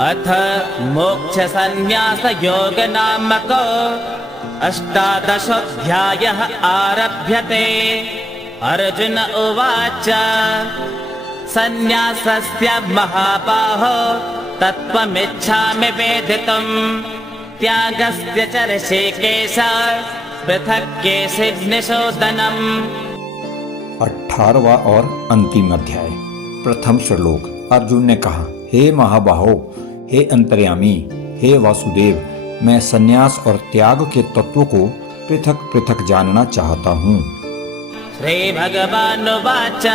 अथ मोक्षसंन्यासयोगनामको अष्टादशोऽध्यायः आरभ्यते। अर्जुन उवाच सन्न्यासस्य महाबाहो तत्त्वमिच्छामि वेदितुम् त्यागस्य च ऋषिकेश पृथक् केशिनिषोदनम्। 18वां और अंतिम अध्याय। प्रथम श्लोक। अर्जुन ने कहा, हे महाबाहो, हे अंतर्यामी, हे वासुदेव, मैं संन्यास और त्याग के तत्वों को पृथक पृथक जानना चाहता हूँ। श्री भगवानुवाच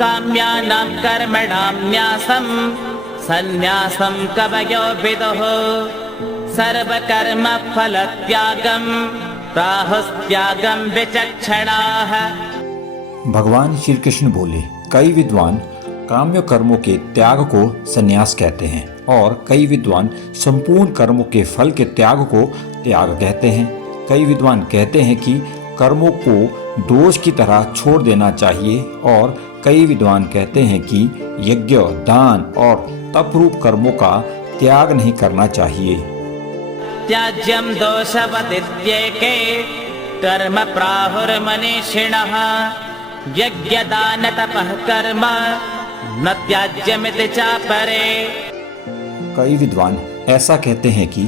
काम्यानां कर्मणां न्यासं सन्न्यासं कवयो विदुः सर्वकर्मफलत्यागं प्राहुस्त्यागं विचक्षणाः। भगवान श्री कृष्ण बोले, कई विद्वान काम्य कर्मों के त्याग को संन्यास कहते हैं और कई विद्वान संपूर्ण कर्मों के फल के त्याग को त्याग कहते हैं। कई विद्वान कहते हैं कि कर्मों को दोष की तरह छोड़ देना चाहिए और कई विद्वान कहते हैं कि यज्ञ, दान और तपरूप कर्मों का त्याग नहीं करना चाहिए। त्याज्यं दोषवदित्येके कर्म प्राहुर्मनीषिणः यज्ञदान तपः कर्म न त्याज्यमिति चापरे। कई विद्वान ऐसा कहते हैं कि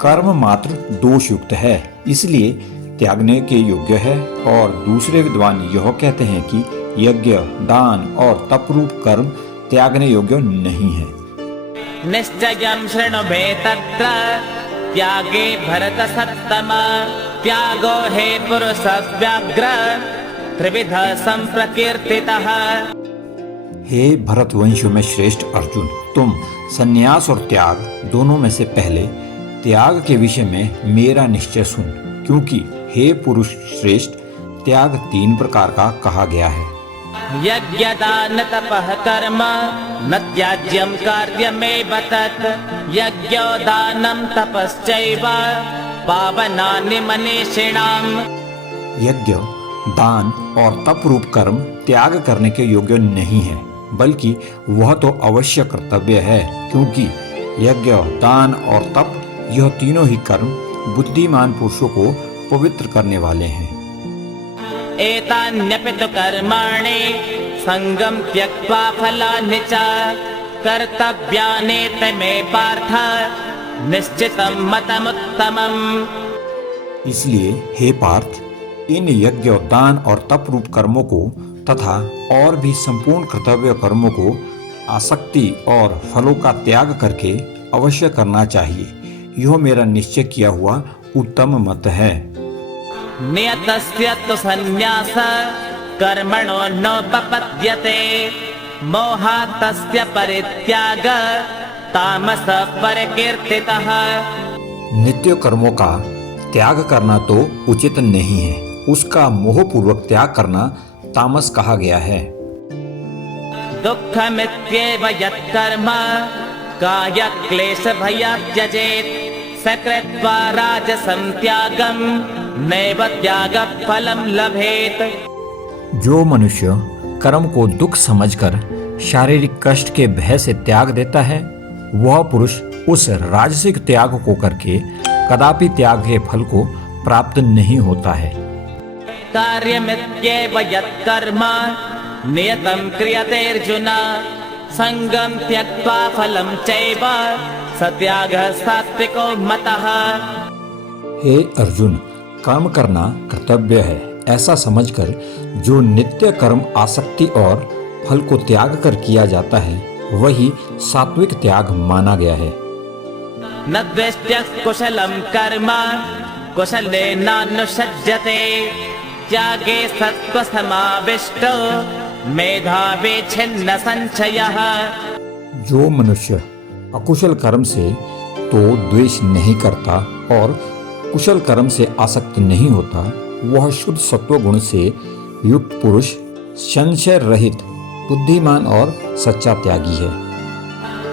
कर्म मात्र दोष युक्त है, इसलिए त्यागने के योग्य है, और दूसरे विद्वान यह कहते हैं कि यज्ञ, दान और तपरूप कर्म त्यागने योग्य नहीं है। निश्चयं शृणु मे तत्र त्यागे भरतसत्तम त्यागो हे पुरुषव्याघ्र त्रिविध संप्रकीर्तितः। हे भरतवंश में श्रेष्ठ अर्जुन, तुम संन्यास और त्याग दोनों में से पहले त्याग के विषय में मेरा निश्चय सुन, क्योंकि हे पुरुष श्रेष्ठ, त्याग 3 प्रकार का कहा गया है। यज्ञदान तपः कर्म न त्याज्यं कार्यमेव तत् यज्ञोदानं तपश्चैव पावनानि मनीषिणाम्। यज्ञ, दान और तप रूप कर्म त्याग करने के योग्य नहीं है, बल्कि वह तो अवश्य कर्तव्य है, क्योंकि यज्ञ, दान और तप यह तीनों ही कर्म बुद्धिमान पुरुषों को पवित्र करने वाले हैं। एतान्यपि तु कर्माणि संगं त्यक्त्वा फलानि च कर्तव्यानीति मे पार्थ निश्चितं मतमुत्तमम्। इसलिए हे पार्थ, इन यज्ञ, दान और तप रूप कर्मों को तथा और भी संपूर्ण कर्तव्य कर्मों को आसक्ति और फलों का त्याग करके अवश्य करना चाहिए। यह मेरा निश्चय किया हुआ उत्तम मत है। नियतस्य तु संन्यास कर्मणो नोपपद्यते मोहात् तस्य परित्याग तामस परिकीर्तितः। नित्य कर्मों का त्याग करना तो उचित नहीं है, उसका मोहपूर्वक त्याग करना तामस कहा गया है। दुःखमित्येव यत्कर्म कायक्लेशभयात् त्यजेत् स कृत्वा राजसं त्यागं नैव त्यागफलं लभेत्। जो मनुष्य कर्म को दुख समझकर शारीरिक कष्ट के भय से त्याग देता है, वह पुरुष उस राजसिक त्याग को करके कदापि त्याग के फल को प्राप्त नहीं होता है। कार्यमित्येव यत्कर्म नियतं क्रियते अर्जुन संगं त्यक्त्वा फलं चैव स त्यागः सात्विको मतः। हे अर्जुन, कर्म करना कर्तव्य है, ऐसा समझकर जो नित्य कर्म आसक्ति और फल को त्याग कर किया जाता है, वही सात्विक त्याग माना गया है। न द्वेष्ट्यः कुशलं कर्म कुशलेनानुषज्यते त्यागे सत्त्वसमाविष्टो मेधावी छिन्न संशयः। जो मनुष्य अकुशल कर्म से तो द्वेष नहीं करता और कुशल कर्म से आसक्त नहीं होता, वह शुद्ध सत्व गुण से युक्त पुरुष संशय रहित, बुद्धिमान और सच्चा त्यागी है।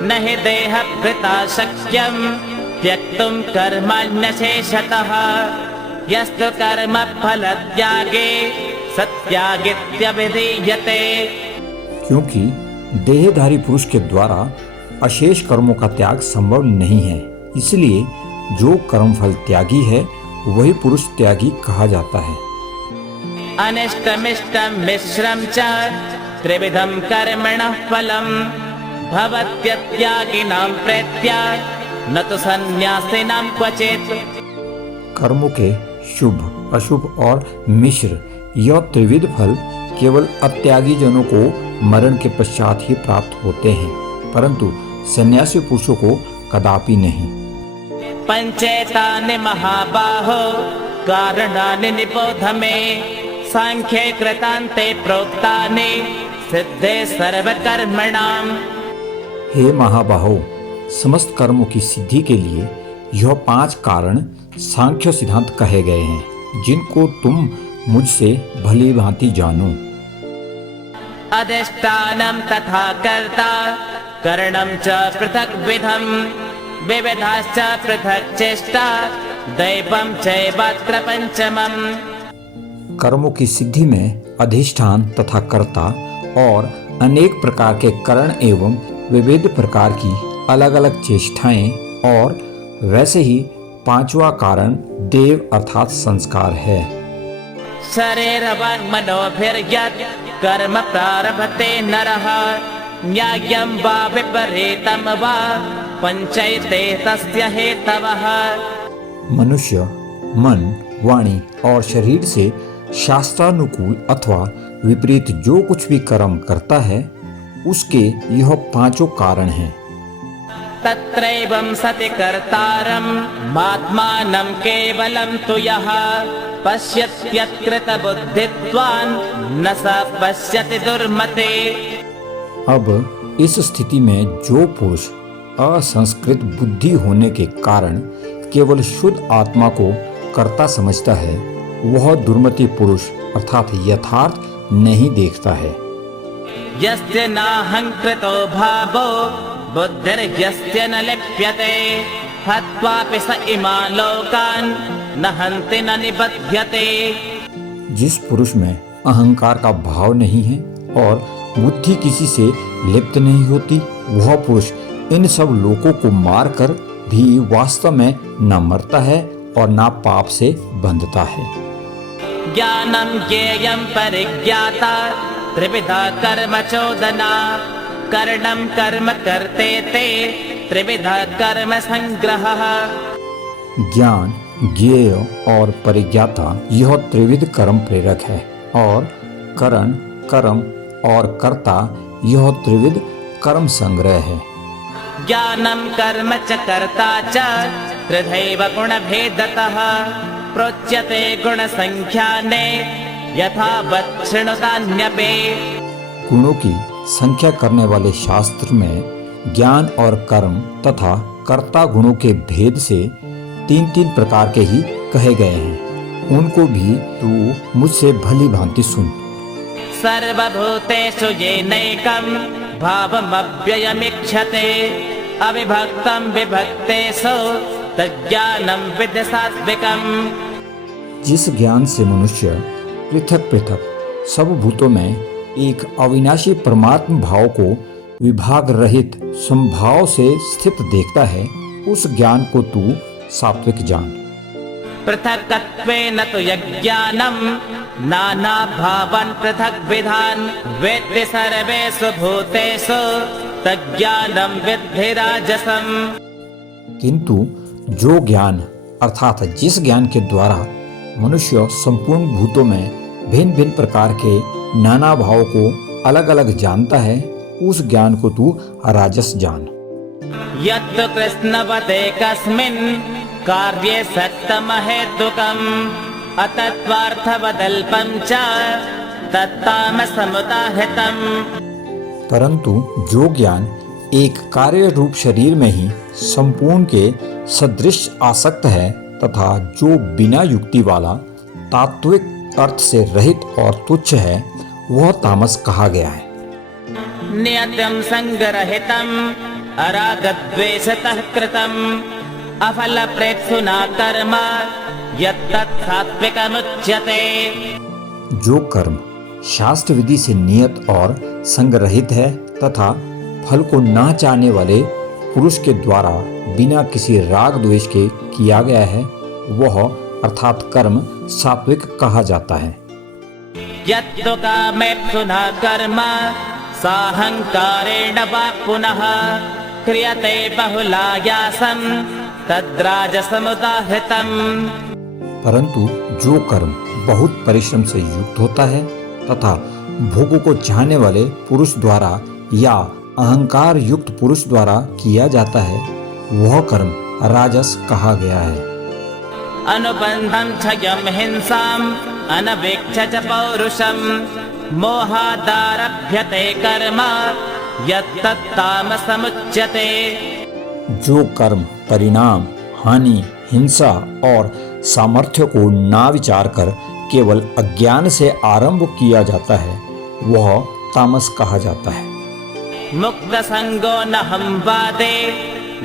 न हि देहभृता शक्यं त्यक्तुं कर्मण्यशेषतः यस्तु कर्म फलत्यागे सत्यागित्यभिधीयते। क्योंकि देहधारी पुरुष के द्वारा अशेष कर्मों का त्याग संभव नहीं है। इसलिए जो कर्मफल त्यागी है वही पुरुष त्यागी कहा जाता है। अनिष्टमिष्टं मिश्रं च त्रिविधं कर्मणः फलम् भवत्यत्यागिनां प्रेत्या न तो सन्यासिनां क्वचित्। कर्मों के शुभ, अशुभ और मिश्र यह त्रिविध फल केवल अत्यागी जनों को मरण के पश्चात ही प्राप्त होते हैं, परंतु सन्यासी पुरुषों को कदापि नहीं। पंचेतानि महाबाहो कारणानि निबोध मे सांख्ये कृतान्ते प्रोक्तानि सिद्धे सर्वकर्मणाम्। हे महाबाहो, समस्त कर्मों की सिद्धि के लिए यह 5 कारण सांख्य सिद्धांत कहे गए हैं, जिनको तुम मुझसे भली भांति जानो। अधिष्ठानं तथा कर्ता करणं च पृथक् विधम् विविधाश्च पृथक् चेष्टा दैवं चैवात्र पंचमम्। कर्मों की सिद्धि में अधिष्ठान तथा कर्ता और अनेक प्रकार के करण एवं विविध प्रकार की अलग अलग चेष्टाएं और वैसे ही 5वां कारण देव अर्थात संस्कार है। शरीर वाङ्मनोभिर्यत् कर्म प्रारभते नरः न्याय्यं वा विपरीतं वा पंचैते तस्य हेतवः। मनुष्य मन, वाणी और शरीर से शास्त्रानुकूल अथवा विपरीत जो कुछ भी कर्म करता है उसके यह 5 कारण हैं। तत्रैवं सति कर्तारं मात्मानं केवलं तु यः पश्यत्यकृत बुद्धित्वान् न स पश्यति दुर्मते। अब इस स्थिति में जो पुरुष असंस्कृत बुद्धि होने के कारण केवल शुद्ध आत्मा को कर्ता समझता है, वह दुर्मति पुरुष अर्थात यथार्थ नहीं देखता है। यस्य नाहंकृतो भावो बुद्धिर्यस्य न लिप्यते हत्वापि स इमान् लोकान् न हन्ति न निबध्यते। जिस पुरुष में अहंकार का भाव नहीं है और बुद्धि किसी से लिप्त नहीं होती, वह पुरुष इन सब लोकों को मारकर भी वास्तव में न मरता है और न पाप से बंधता है। ज्ञानं ज्ञेयं परिज्ञाता त्रिविधा कर्म चोदना कर्णं कर्म कर्ते ते त्रिविधा कर्म संग्रहः। ज्ञान, ज्ञेय और परिज्ञाता यह त्रिविध कर्म प्रेरक है और करण, कर्म और कर्ता यह त्रिविध कर्म संग्रह है। ज्ञानं कर्म च कर्ता च त्रिधैव गुणभेदतः प्रोच्यते गुणसंख्याने यथावत् शृणुतान्यपि। गुणों की संख्या करने वाले शास्त्र में ज्ञान और कर्म तथा कर्ता गुणों के भेद से 3-3 प्रकार के ही कहे गए हैं। उनको भी तू मुझसे भली भांति सुन। सर्वभूतेषु येनैकं भावमव्ययमीक्षते अविभक्तं विभक्तेषु तज्ज्ञानं विद्धि सात्विकम्। जिस ज्ञान से मनुष्य पृथक पृथक सब भूतों में एक अविनाशी परमात्म भाव को विभाग रहित संभाव से स्थित देखता है, उस ज्ञान को तू सात्विक जान। पृथक्त्वेन तु यज्ञानं नाना भावान् पृथक् विधान् वेत्ति सर्वेषु भूतेषु तज्ज्ञानं विद्धि राजसम्। किंतु जो ज्ञान अर्थात जिस ज्ञान के द्वारा मनुष्य संपूर्ण भूतों में भिन्न भिन्न प्रकार के नाना भाव को अलग अलग जानता है, उस ज्ञान को तू राजस जान। यत्तु कृष्णवते कस्मिन् कार्ये सत्तमहेतुकम् अतत्त्वार्थवदल्पं च तत्तामसमुदाहृतम्। परंतु जो ज्ञान एक कार्य रूप शरीर में ही संपूर्ण के सदृश आसक्त है तथा जो बिना युक्ति वाला तात्विक अर्थ से रहित और तुच्छ है, वह तामस कहा गया है। नियतं संगरहितम् अरागद्वेषतः कृतम् अफलप्रेप्सुना कर्म यत्तत् सात्विकमुच्यते। जो कर्म शास्त्र विधि से नियत और संग्रहित है तथा फल को ना चाहने वाले पुरुष के द्वारा बिना किसी राग द्वेष के किया गया है वह अर्थात कर्म सात्विक कहा जाता है। यत्तु कामेप्सु न कर्म साहंकारेण वा पुनः क्रियते बहुलायासं तद्राजसमुदाहृतम्। परंतु जो कर्म बहुत परिश्रम से युक्त होता है तथा भोगों को चाहने वाले पुरुष द्वारा या अहंकार युक्त पुरुष द्वारा किया जाता है वह कर्म राजस कहा गया है। अनुबंधं क्षयं हिंसाम् अनवेक्ष च पौरुषं मोहादारभ्यते कर्म यत्तत्तामसमुच्यते। जो कर्म परिणाम हानि हिंसा और सामर्थ्य को ना विचार कर केवल अज्ञान से आरंभ किया जाता है वह तामस कहा जाता है। मुक्त संगो न हमवादे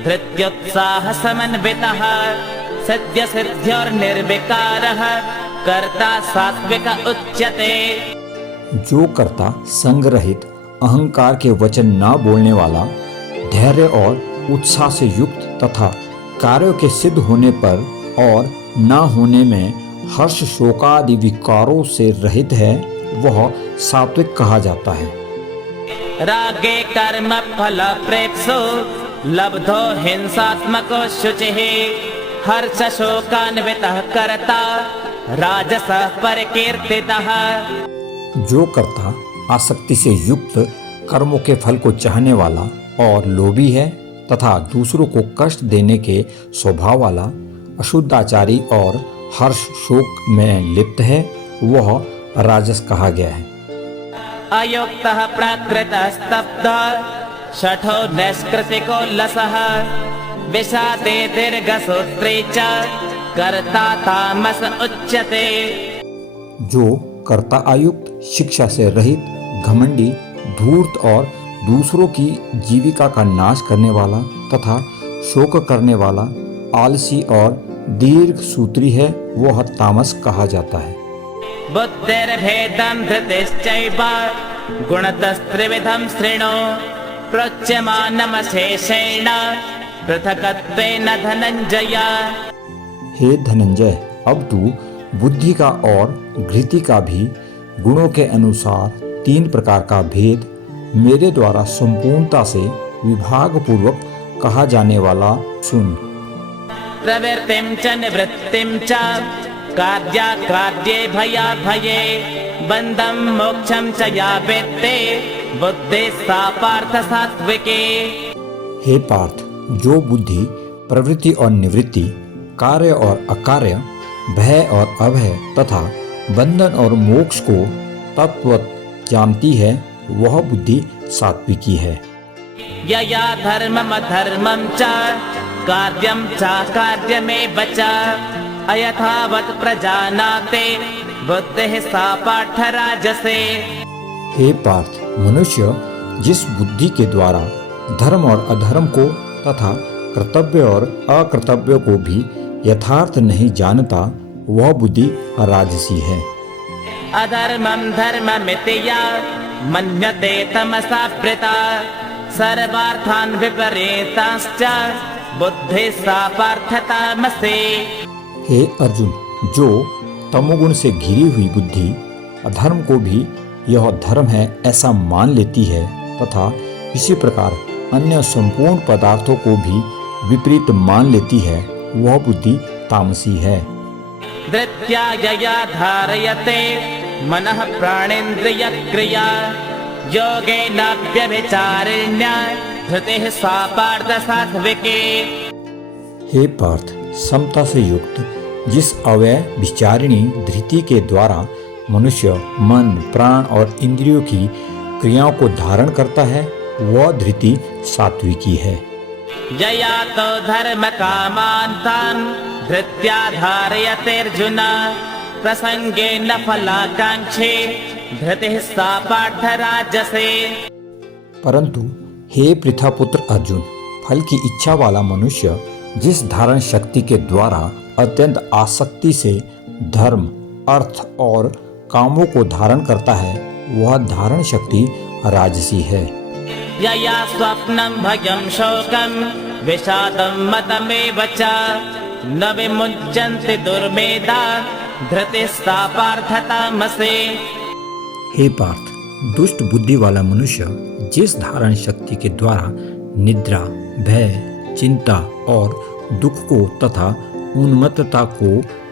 धृत्युत्साह समन्वितः सद्य सिद्ध्योर्निर्विकारः कर्ता सात्विक उच्यते। जो कर्ता संग रहित अहंकार के वचन ना बोलने वाला धैर्य और उत्साह से युक्त तथा कार्यों के सिद्ध होने पर और ना होने में हर्ष शोकादि विकारों से रहित है वह सात्विक कहा जाता है। रागे कर्म फल प्रेप्सो लब्धो हिंसात्मको शुचिः हर्ष शोकान्वितः कर्ता राजसः परिकीर्तितः। जो कर्ता आसक्ति से युक्त कर्मों के फल को चाहने वाला और लोभी है तथा दूसरों को कष्ट देने के स्वभाव वाला अशुद्धाचारी और हर्ष शोक में लिप्त है वह राजस कहा गया है। अयुक्तः प्राकृतस्तब्धः शठो नैष्कृतिको लसः विषादे दीर्घसूत्रे च कर्ता तामस उच्यते। जो कर्ता आयुक्त शिक्षा से रहित घमंडी धूर्त और दूसरों की जीविका का नाश करने वाला तथा शोक करने वाला आलसी और दीर्घ सूत्री है वह तामस कहा जाता है। बुद्धिर्भेदं धृतिश्चैव गुणतस्त्रिविधं शृणु प्रोच्यमानमशेषेण पृथक्त्वेन धनंजय। हे धनंजय अब तू बुद्धि का और धृति का भी गुणों के अनुसार 3 प्रकार का भेद मेरे द्वारा संपूर्णता से विभाग पूर्वक कहा जाने वाला सुन। प्रवृत्तिं च निवृत्तिं च कार्याकार्ये भयाभये बन्धं मोक्षं च या वेत्ते बुद्धि सा पार्थ सात्विके। हे पार्थ जो बुद्धि प्रवृत्ति और निवृत्ति कार्य और अकार्य भय और अभय तथा बंधन और मोक्ष को तत्वत जानती है वह बुद्धि सात्विकी है। यया धर्मम अधर्मं च कार्यं चाकार्यमेव च अयथावत् प्रजानाते बुद्धिः सा पार्थ राजसे। हे पार्थ मनुष्य जिस बुद्धि के द्वारा धर्म और अधर्म को तथा कर्तव्य और अकर्तव्य को भी यथार्थ नहीं जानता वह बुद्धि राजसी है। अधर्मं धर्ममिति या मन्यते तमसा वृता सर्वार्थान् विपरीतांश्च बुद्धि सा पार्थ तामसे। हे अर्जुन जो तमोगुण से घिरी हुई बुद्धि अधर्म को भी यह धर्म है ऐसा मान लेती है तथा इसी प्रकार अन्य संपूर्ण पदार्थों को भी विपरीत मान लेती है वह बुद्धि तामसी है। धृत्या यया धारयते मनः प्राणेन्द्रिय क्रिया योगेनाव्यभिचारिण्या धृतिः सा पार्थ सात्विके। हे पार्थ समता से युक्त जिस अव्यय विचारिणी धृति के द्वारा मनुष्य मन प्राण और इंद्रियों की क्रियाओं को धारण करता है वह धृति सात्विकी है। यया तो धर्म कामान् तान् धृत्या धारयते अर्जुन प्रसंगेन फलाकांक्षी धृतिः सा पार्थ राजसे। परंतु हे पृथापुत्र अर्जुन फल की इच्छा वाला मनुष्य जिस धारण शक्ति के द्वारा अत्यंत आसक्ति से धर्म अर्थ और कामों को धारण करता है वह धारण शक्ति राजसी है। यया स्वप्नं भयं शोकं विषादं मतमेव च न विमुच्यन्ते दुर्मेधा धृतिस्ता पार्थतामसे। हे पार्थ, दुष्ट बुद्धि वाला मनुष्य जिस धारण शक्ति के द्वारा निद्रा, भय, चिंता और दुख को तथा उन्मत्तता को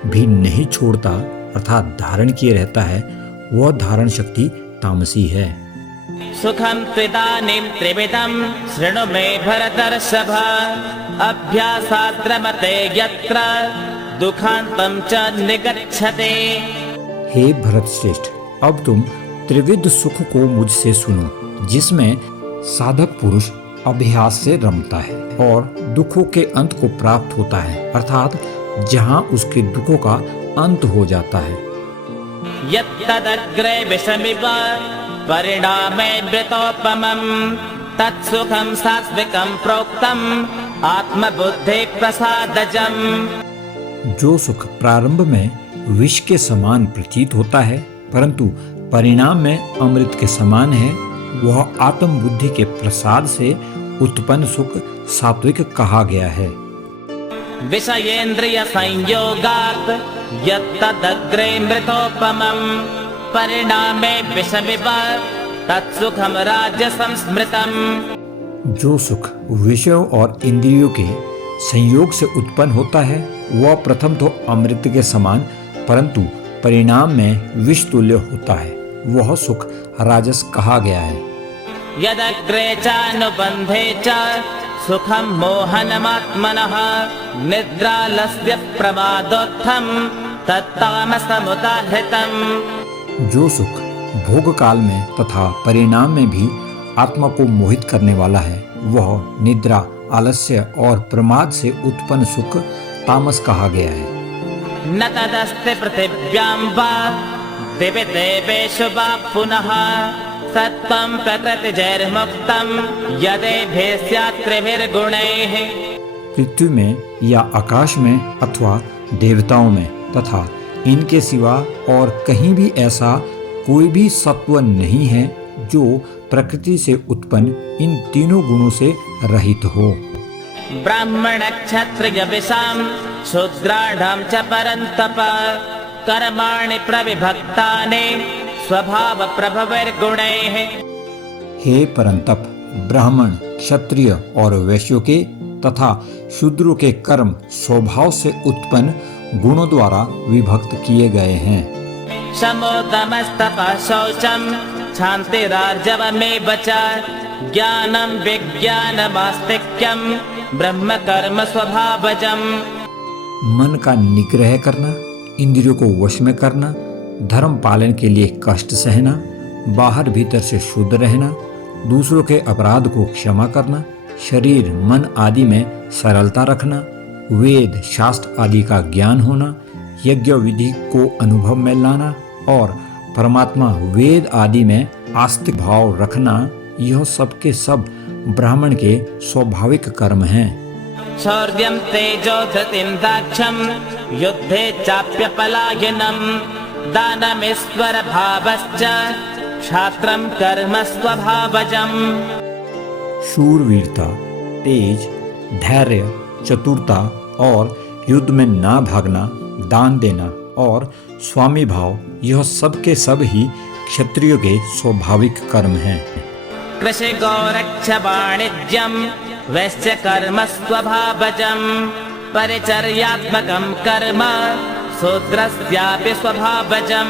भी नहीं छोड़ता अर्थात धारण किए रहता है, वह धारण शक्ति तामसी है। सुखं त्विदानीं त्रिविधं शृणु मे भरतर्षभ अभ्यासाद्रमते यत्र दुःखान्तं च निगच्छते। हे भरत श्रेष्ठ, अब तुम त्रिविध सुख को मुझसे सुनो, जिसमें साधक पुरुष अभ्यास से रमता है और दुखों के अंत को प्राप्त होता है अर्थात जहाँ उसके दुखों का अंत हो जाता है। यत्तदग्रे विषमिव परिणामे मृतोपमं तत्सुखं सात्विकं प्रोक्तम् आत्मबुद्धि प्रसादजम्। जो सुख प्रारंभ में विष के समान प्रतीत होता है परंतु परिणाम में अमृत के समान है, वह आत्म बुद्धि के प्रसाद से उत्पन्न सुख सात्विक कहा गया है। विषयेन्द्रिय संयोगात् यत्तदग्रे मृतोपमं परिणामे विषमिव तत्सुखं राजसं स्मृतम्। जो सुख विषयों और इंद्रियों के संयोग से उत्पन्न होता है वह प्रथम तो अमृत के समान परंतु परिणाम में विष तुल्य होता है, वह सुख राजस कहा गया है। यदग्रे चानुबन्धे च सुखं मोहनमात्मनः निद्रालस्य प्रमादोत्थं तत्तामसमुदाहृतम्। जो सुख भोग काल में तथा परिणाम में भी आत्मा को मोहित करने वाला है, वह निद्रा, आलस्य और प्रमाद से उत्पन्न सुख तामस कहा गया है। न तदस्ति पृथिव्यां वा दिवि देवेषु वा पुनः सत्त्वं प्रकृतिजैर्मुक्तं यदेभिः स्यात् त्रिभिर्गुणैः। पृथ्वी में या आकाश में अथवा देवताओं में तथा इनके सिवा और कहीं भी ऐसा कोई भी सत्व नहीं है जो प्रकृति से उत्पन्न इन तीनों गुणों से रहित हो। ब्राह्मण क्षत्रिय विषाम शूद्राणां च परन्तप कर्माणि प्रविभक्तानि स्वभाव प्रभवैर्गुणैः। हे परंतप, ब्राह्मण, क्षत्रिय और वैश्यों के तथा शूद्रों के कर्म स्वभाव से उत्पन्न गुणों द्वारा विभक्त किए गए हैं। शमोदमस्तपः शौचं क्षान्तिरार्जवमेव च ज्ञानं विज्ञानमास्तिक्यं ब्रह्म कर्म स्वभावजम्। मन का निग्रह करना, इंद्रियों को वश में करना, धर्म पालन के लिए कष्ट सहना, बाहर भीतर से शुद्ध रहना, दूसरों के अपराध को क्षमा करना, शरीर मन आदि में सरलता रखना, वेद शास्त्र आदि का ज्ञान होना, यज्ञ विधि को अनुभव में लाना और परमात्मा वेद आदि में आस्तिक भाव रखना, यह सब के सब ब्राह्मण के स्वाभाविक कर्म हैं। शौर्यं तेजो धृतिं दाक्षं युद्धे चाप्यपलायनं दानमीश्वर भावश्च क्षात्रं कर्म स्वभावजम्। शूरवीरता, तेज, धैर्य, चतुरता और युद्ध में ना भागना, दान देना और स्वामी भाव, यह सब के सब ही क्षत्रियों के स्वाभाविक कर्म हैं। कृषि गौरक्ष वाणिज्यं वैश्य कर्म स्वभावजं परिचर्यात्मकं कर्म शूद्रस्यापि स्वभावजं।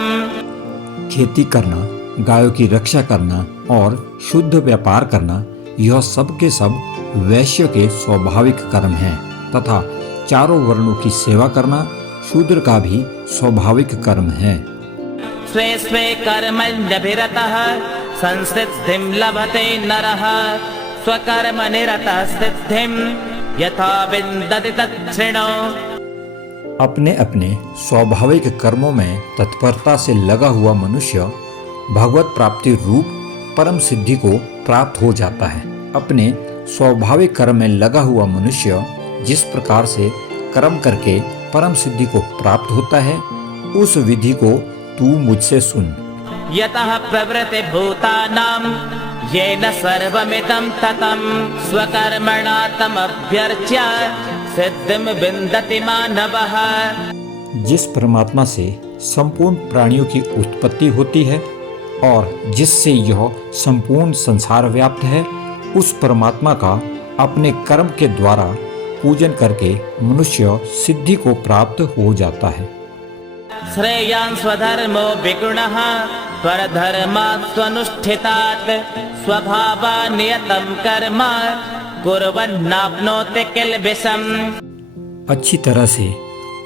खेती करना, गायों की रक्षा करना और शुद्ध व्यापार करना, यह सब के सब वैश्य के स्वाभाविक कर्म हैं तथा चारों वर्णों की सेवा करना शूद्र का भी स्वाभाविक कर्म है। स्वे स्वे कर्मण्यभिरतः संसिद्धिं लभते नरः स्वकर्म निरतः सिद्धिं यथा विन्दति तच्छृणु। अपने अपने स्वाभाविक कर्मों में तत्परता से लगा हुआ मनुष्य भगवत प्राप्ति रूप परम सिद्धि को प्राप्त हो जाता है। अपने स्वाभाविक कर्म में लगा हुआ मनुष्य जिस प्रकार से कर्म करके परम सिद्धि को प्राप्त होता है, उस विधि को तू मुझसे सुन। यतः प्रवृत्ति भूतानां येन सर्वमिदं ततं स्वकर्मणा तमभ्यर्च्य सिद्धिं विन्दति मानवः। जिस परमात्मा से संपूर्ण प्राणियों की उत्पत्ति होती है और जिससे यह संपूर्ण संसार व्याप्त है, उस परमात्मा का अपने कर्म के द्वारा पूजन करके मनुष्य सिद्धि को प्राप्त हो जाता है। श्रेयान् स्वधर्मो विगुणः परधर्मात् स्वनुष्ठितात् स्वभावानियतं कर्म कुर्वन्नाप्नोति किल्बिषम्। अच्छी तरह से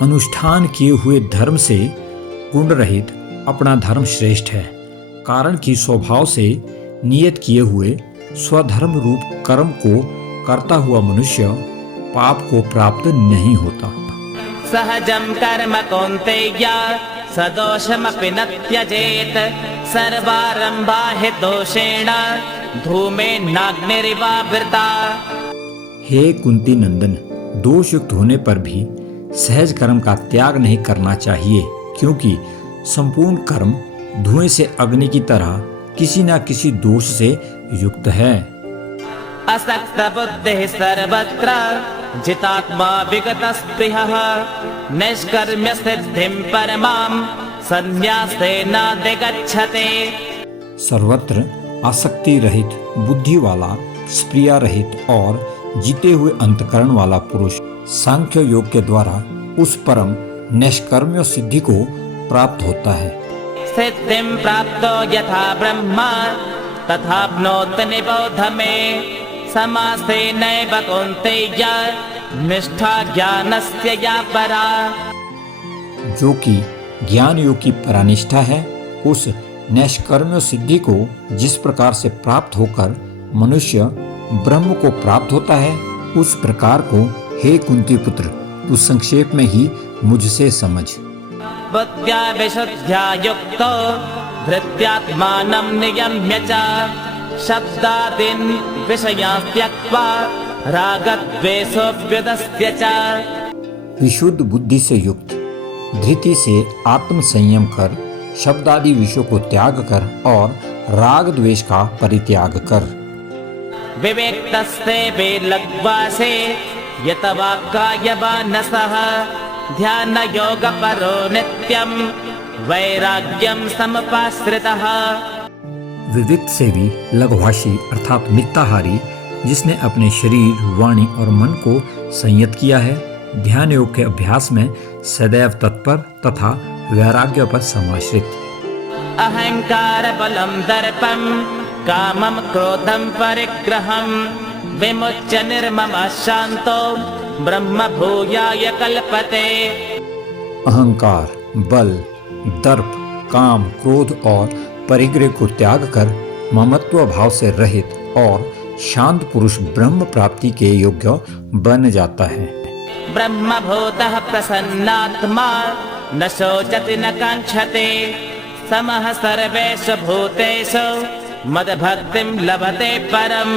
अनुष्ठान किए हुए धर्म से गुण रहित अपना धर्म श्रेष्ठ है, कारण कि स्वभाव से नियत किए हुए स्वधर्म रूप कर्म को करता हुआ मनुष्य पाप को प्राप्त नहीं होता। सहजं कर्म कौन्तेय सदोषमपि न त्यजेत् सर्वारम्भा हि दोषेण धूमेनाग्निरिवावृता। हे कुंती नंदन, दोष युक्त होने पर भी सहज कर्म का त्याग नहीं करना चाहिए, क्योंकि संपूर्ण कर्म धुएं से अग्नि की तरह किसी न किसी दोष से युक्त है। असक्त बुद्धिः सर्वत्र जितात्मा विगतस्पृहः निष्कर्म्य सिद्धिं परमां संन्यासेनाधिगच्छते। सर्वत्र आसक्ति रहित, बुद्धि वाला, स्प्रिया रहित और जीते हुए अंतकरण वाला पुरुष सांख्य योग के द्वारा उस परम निष्कर्म्य सिद्धि को प्राप्त होता है। सिद्धिं प्राप्तो यथा ब्रह्मा तथाप्नोति निबोध मे समासेनैव कौन्तेय निष्ठा ज्ञानस्य या परा। जो कि ज्ञान योग की परानिष्ठा है, उस निष्कर्म्य सिद्धि को जिस प्रकार से प्राप्त होकर मनुष्य ब्रह्म को प्राप्त होता है, उस प्रकार को हे कुंती पुत्र, तू संक्षेप में ही मुझसे समझ। बुद्ध्या विशुद्ध्या युक्तो धृत्यात्मानं नियम्य च शब्दादीन् विषयान् त्यक्त्वा रागद्वेषोऽभ्युदस्य च। विशुद्ध बुद्धि से युक्त, धृति से आत्म संयम कर, शब्दादि विषयों को त्याग कर और राग द्वेष का परित्याग कर। विवेक्तस्ते वेलग्वासे यत वाक्कायमानसः ध्यान योग परो नित्यं वैराग्यं समुपाश्रितः। विविक्त से भी लघुभाषी अर्थात मिथ्याहारी, जिसने अपने शरीर, वाणी और मन को संयत किया है, ध्यान योग के अभ्यास में सदैव तत्पर तथा वैराग्य पर समाश्रित। अहंकार बलं दर्पं कामं क्रोधं परिग्रहं विमुच्य निर्ममः शान्तो ब्रह्म भूयाय कल्पते। अहंकार, बल, दर्प, काम, क्रोध और परिग्रह को त्याग कर ममत्व भाव से रहित और शांत पुरुष ब्रह्म प्राप्ति के योग्य बन जाता है। ब्रह्मभूतः प्रसन्नात्मा न शोचति न काङ्क्षते समः सर्वेषु भूतेषु मद्भक्तिं लभते परम्।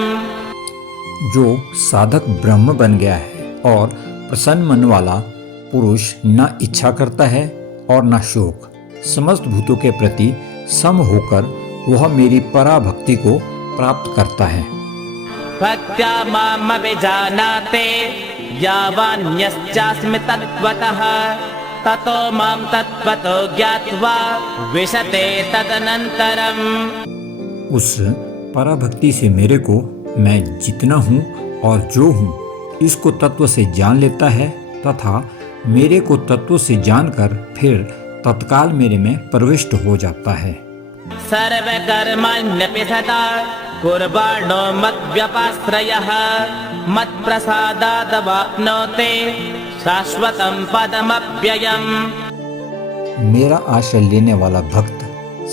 जो साधक ब्रह्म बन गया है और प्रसन्न मन वाला पुरुष न इच्छा करता है और न शोक, समस्त भूतों के प्रति सम होकर वह मेरी पराभक्ति को प्राप्त करता है। भक्त्या माम् अभिजानाते यावान्यश्चास्मि तत्त्वतः ततो मां तत्त्वतो ज्ञात्वा विशते तदनन्तरम्। उस पराभक्ति से मेरे को मैं जितना हूँ और जो हूँ इसको तत्व से जान लेता है तथा मेरे को तत्व से जानकर फिर तत्काल मेरे में प्रविष्ट हो जाता है। सर्वकर्मण्यपि सदा कुर्वाणो मद्व्यपाश्रयः मत्प्रसादादवाप्नोते शाश्वतं पदमव्ययम्। मेरा आश्रय लेने वाला भक्त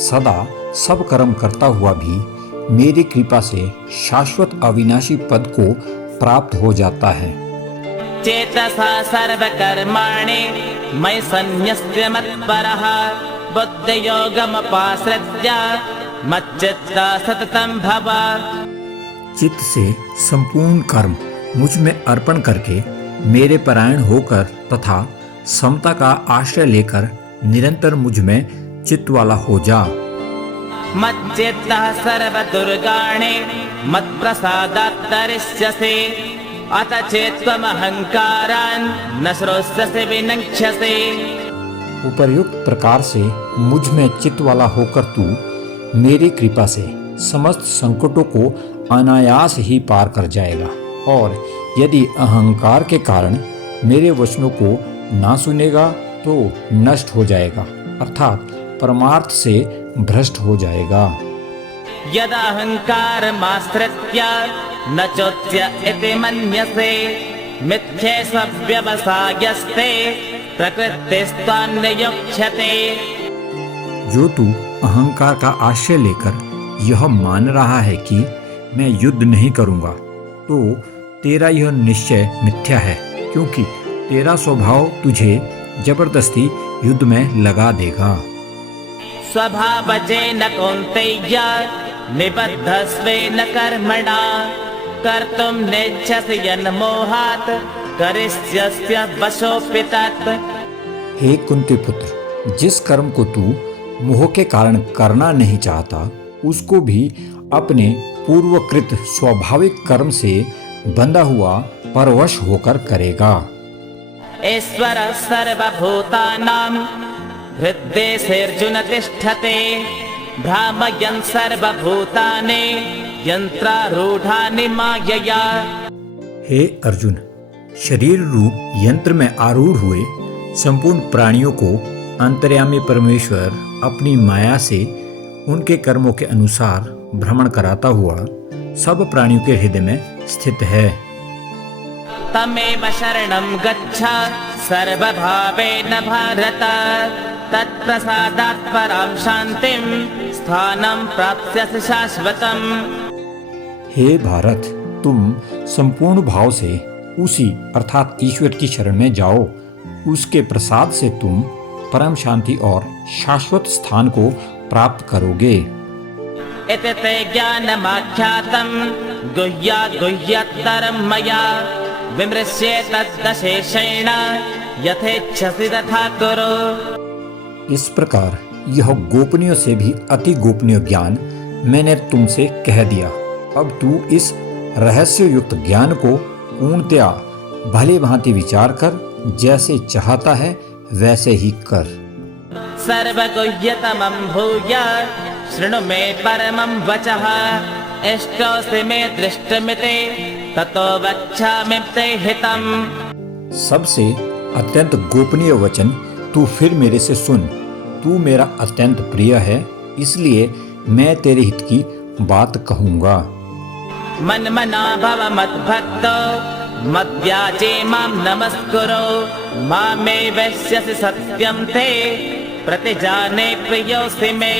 सदा सब कर्म करता हुआ भी मेरी कृपा से शाश्वत अविनाशी पद को प्राप्त हो जाता है। चेतसा सर्वकर्माणि मयि सन्न्यस्य मत्परः बुद्धियोगमुपाश्रित्य मच्चित्ता सततं भव। चित्त से संपूर्ण कर्म मुझ में अर्पण करके मेरे परायण होकर तथा समता का आश्रय लेकर निरंतर मुझ में चित्त वाला हो जा। मच्चित्तः सर्वदुर्गाणि मत्प्रसादात् तरिष्यसि अथ चेत्त्वमहङ्कारान् न श्रोष्यसि विनङ्क्ष्यसि। उपर्युक्त प्रकार से मुझ में चित्त वाला होकर तू मेरी कृपा से समस्त संकटों को अनायास ही पार कर जाएगा, और यदि अहंकार के कारण मेरे वचनों को ना सुनेगा तो नष्ट हो जाएगा, अर्थात परमार्थ से भ्रष्ट हो जाएगा। यदा अहङ्कारमाश्रित्य न चोच्य इति मन्यसे मिथ्येष्वव्यवसायस्ते प्रकृतिस्त्वां नियुज्यते। जो तू अहंकार का आश्रय लेकर यह मान रहा है कि मैं युद्ध नहीं करूंगा, तो तेरा यह निश्चय मिथ्या है, क्योंकि तेरा स्वभाव तुझे जबरदस्ती युद्ध में लगा देगा। स्वभावजेन कौन्तेय निबद्धस्वेन कर्मणा कर्तुं नेच्छसि यन्मोहात् करिष्यस्य वशोऽपि तत्। हे कुंती पुत्र, जिस कर्म को तू मोह के कारण करना नहीं चाहता, उसको भी अपने पूर्वकृत स्वाभाविक कर्म से बंधा हुआ परवश होकर करेगा। ईश्वरः सर्वभूतानां हृद्देशेऽर्जुन तिष्ठते भ्रामयन् सर्वभूतानि यन्त्रारूढानि मायया। हे अर्जुन, शरीर रूप यंत्र में आरूढ़ हुए संपूर्ण प्राणियों को अंतर्यामी परमेश्वर अपनी माया से उनके कर्मों के अनुसार भ्रमण कराता हुआ सब प्राणियों के हृदय में स्थित है। तमेव शरणं गच्छ सर्वभावेन भारत तत्प्रसादात् परां शान्तिं स्थानं प्राप्स्यसि शाश्वतम्। हे भारत, तुम संपूर्ण भाव से उसी अर्थात ईश्वर की शरण में जाओ। उसके प्रसाद से तुम परम शांति और शाश्वत स्थान को प्राप्त करोगे। इति ते ज्ञानमाख्यातं गुह्याद्गुह्यतरं मया विमृश्येतद्दशेषेण यथेच्छसि तथा कुरु। इस प्रकार यह गोपनीय से भी अति गोपनीय ज्ञान मैंने तुमसे कह दिया। अब तू इस रहस्य युक्त ज्ञान को पूर्णतया भले भांति विचार कर, जैसे चाहता है वैसे ही कर। सर्वगुह्यतमं भूय शृणु मे परमं वचः इष्टोऽसि मे दृष्टमिते ततो वक्ष्यामि ते हितम्। सबसे अत्यंत गोपनीय वचन तू फिर मेरे से सुन। तू मेरा अत्यंत प्रिय है, इसलिए मैं तेरे हित की बात कहूँगा। मन्मना भव मद्भक्तो मद्याजे मां नमस्कुरु मामे वैश्यसि सत्यं ते प्रतिजाने प्रियोऽसि मे।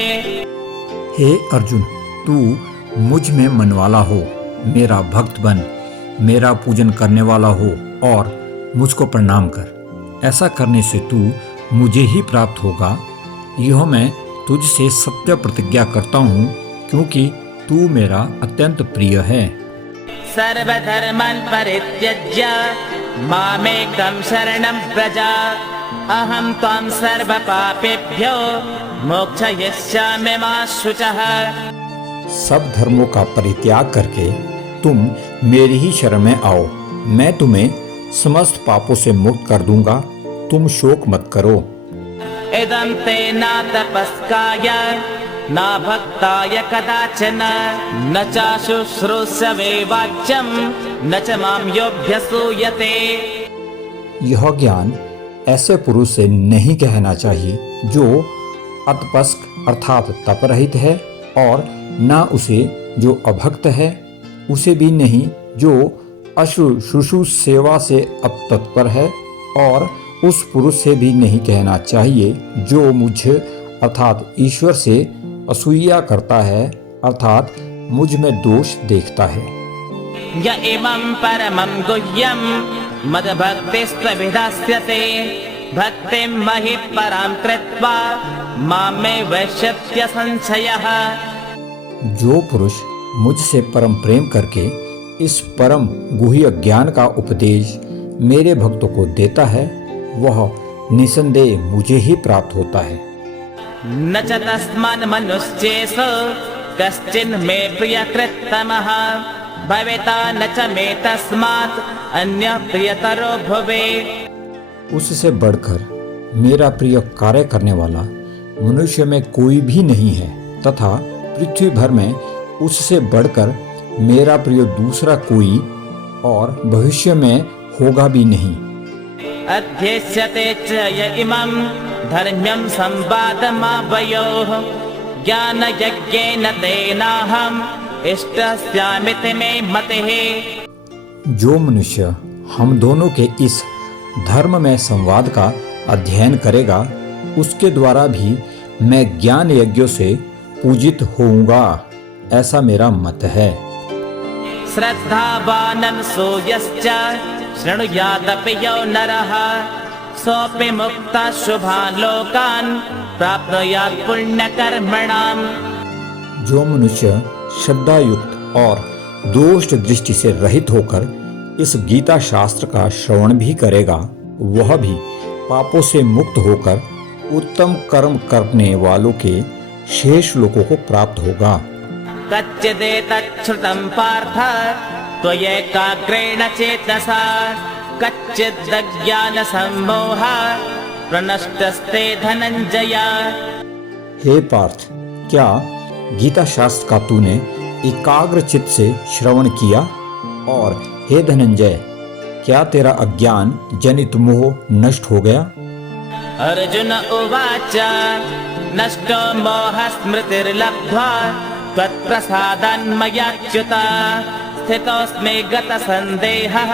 हे अर्जुन, तू मुझ में मनवाला हो, मेरा भक्त बन, मेरा पूजन करने वाला हो और मुझको प्रणाम कर। ऐसा करने से तू मुझे ही प्राप्त होगा। यह मैं तुझसे सत्य प्रतिज्ञा करता हूँ, क्योंकि तू मेरा अत्यंत प्रिय है। सर्वधर्मान् परित्यज्य मामेकं शरणं व्रज अहं त्वां सर्वपापेभ्यो मोक्षयिष्यामि मा शुचः। सब धर्मों का परित्याग करके तुम मेरी ही शरण में आओ, मैं तुम्हें समस्त पापों से मुक्त कर दूंगा। तुम शोक मत करो। इदं ते न तपस्काय न भक्ताय कदाचन न चाशुश्रूषवे वाच्यं न च मां योऽभ्यसूयते। यह ज्ञान ऐसे पुरुष से नहीं कहना चाहिए जो अतपस्क अर्थात तपरहित है, और न उसे जो अभक्त है, उसे भी नहीं जो अशुश्रूषु सेवा से अपतत्पर है, और उस पुरुष से भी नहीं कहना चाहिए जो मुझ अर्थात ईश्वर से असूया करता है, अर्थात मुझ में दोष देखता है। य इमं परमं गुह्यं मद्भक्तिस्त्वभिधास्यते भक्तिं महि परां कृत्वा मां मे वैश्यत्य संशयः। जो पुरुष मुझसे परम प्रेम करके इस परम गुह्य ज्ञान का उपदेश मेरे भक्तों को देता है, वह निसंदेह मुझे ही प्राप्त होता है। न च तस्मान् मनुष्येषु कश्चिन्मे प्रियकृत्तमः भवेता न च मे तस्मात् अन्यः प्रियतरो भवे। उससे बढ़कर मेरा प्रिय कार्य करने वाला मनुष्य में कोई भी नहीं है तथा पृथ्वी भर में उससे बढ़कर मेरा प्रिय दूसरा कोई और भविष्य में होगा भी नहीं। अध्यस्यते च य इमं धर्म्यं संवादमावयोः ज्ञानयज्ञेन तेनाहम् इष्टस्यामिति मे मतिः। जो मनुष्य हम दोनों के इस धर्म में संवाद का अध्ययन करेगा उसके द्वारा भी मैं ज्ञान यज्ञों से पूजित होऊंगा, ऐसा मेरा मत है। श्रद्धावानन् सूयश्च शृणुयादपि यो नरः सोऽपि मुक्तः शुभान् लोकान् प्राप्नुयात् पुण्यकर्मणाम्। जो मनुष्य श्रद्धा युक्त और दोष दृष्टि से रहित होकर इस गीता शास्त्र का श्रवण भी करेगा वह भी पापों से मुक्त होकर उत्तम कर्म करने वालों के शेष लोगों को प्राप्त होगा। कच्चिदेतच्छ्रुतं पार्थ त्वयैकाग्रेण चेतसा कच्चिदज्ञानसम्मोहात् प्रनष्टस्ते धनञ्जय। हे पार्थ, क्या गीता शास्त्र का तूने एकाग्र चित्त से श्रवण किया? और हे धनंजय, क्या तेरा अज्ञान जनित मोह नष्ट हो गया? अर्जुन उवाच नष्टो मोहस्मृतिर्लब्ध्वा त्वत्प्रसादान्मयाच्युत स्थितोऽस्मि गतसन्देहः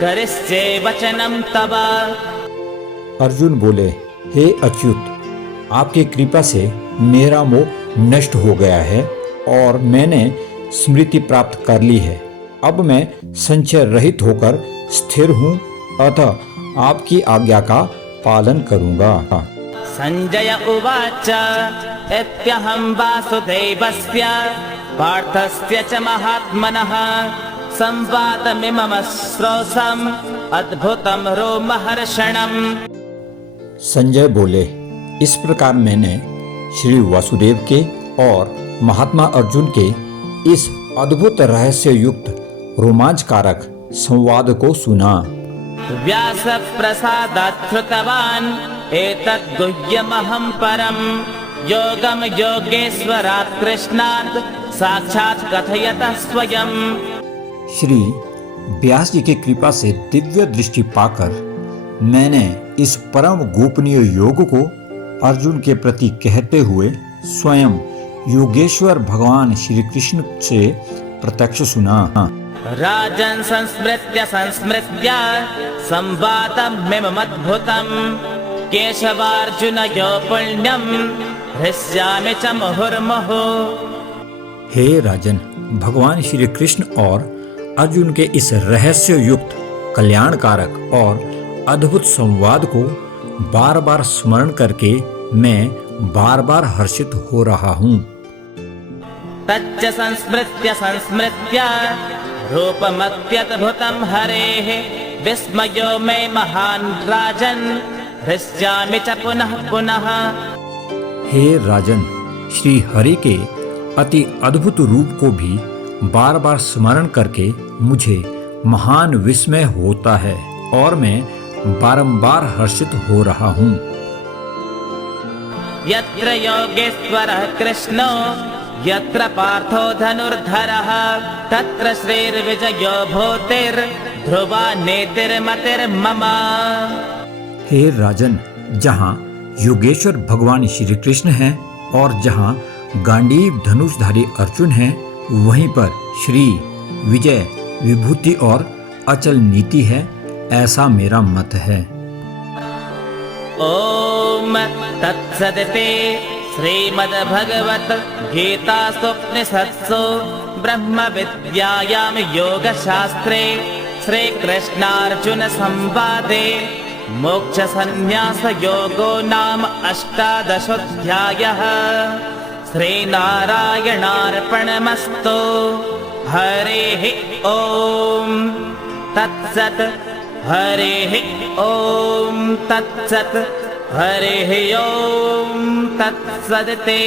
करिष्ये वचनं तव। अर्जुन बोले, हे अच्युत, आपकी कृपा से मेरा मोह नष्ट हो गया है और मैंने स्मृति प्राप्त कर ली है। अब मैं संशय रहित होकर स्थिर हूँ, अतः आपकी आज्ञा का पालन करूँगा। संजय उवाच इत्यहं वासुदेवस्य पार्थस्य च महात्मनः संवादमिमं श्रोषम् अद्भुतं रोमहर्षणम्। संजय बोले, इस प्रकार मैंने श्री वासुदेव के और महात्मा अर्जुन के इस अद्भुत रहस्य युक्त रोमांचकारक संवाद को सुना। व्यास प्रसादात् श्रुतवान् एतद् गुह्यमहं परम् योगं योगेश्वरात् कृष्णात् साक्षात् कथयतः स्वयं। श्री व्यास जी की कृपा से दिव्य दृष्टि पाकर मैंने इस परम गोपनीय योग को अर्जुन के प्रति कहते हुए स्वयं योगेश्वर भगवान श्री कृष्ण से प्रत्यक्ष सुना। राजन् संस्मृत्य संस्मृत्य संवादमिममद्भुतम् केशवार्जुनयो पुण्यं हृष्यामि च मुहुर्मुहुः। हे राजन, भगवान श्री कृष्ण और अर्जुन के इस रहस्य युक्त कल्याणकारक और अद्भुत संवाद को बार बार स्मरण करके मैं बार बार हर्षित हो रहा हूँ। तच्च संस्मृत्य संस्मृत्य रूपमत्यद्भुतं हरेः विस्मयो मे महान् राजन् हृष्यामि च पुनः पुनः। हे राजन, श्री हरि के अति अद्भुत रूप को भी बार बार स्मरण करके मुझे महान विस्मय होता है और मैं बारंबार हर्षित हो रहा हूँ। यत्र योगेश्वरः कृष्णो यत्र पार्थो धनुर्धरः तत्र श्रीर्विजयो भूतिर्ध्रुवा नेतिर्मतिर्मम। हे राजन, जहाँ योगेश्वर भगवान श्री कृष्ण हैं और जहाँ गांडीव धनुषधारी अर्जुन हैं, वहीं पर श्री विजय विभूति और अचल नीति है, ऐसा मेरा मत है। ओम तत्सदिति श्रीमद्भगवत गीतासूपनिषत्सु ब्रह्म विद्यायां योगशास्त्रे श्रीकृष्णार्जुन संवादे मोक्ष संन्यास योगो नाम 18 श्रीनारायणार्पणमस्तु। हरिः ओम तत्सत्। हरिः ओम तत्सत्। हरिः ओम् तत्सदिते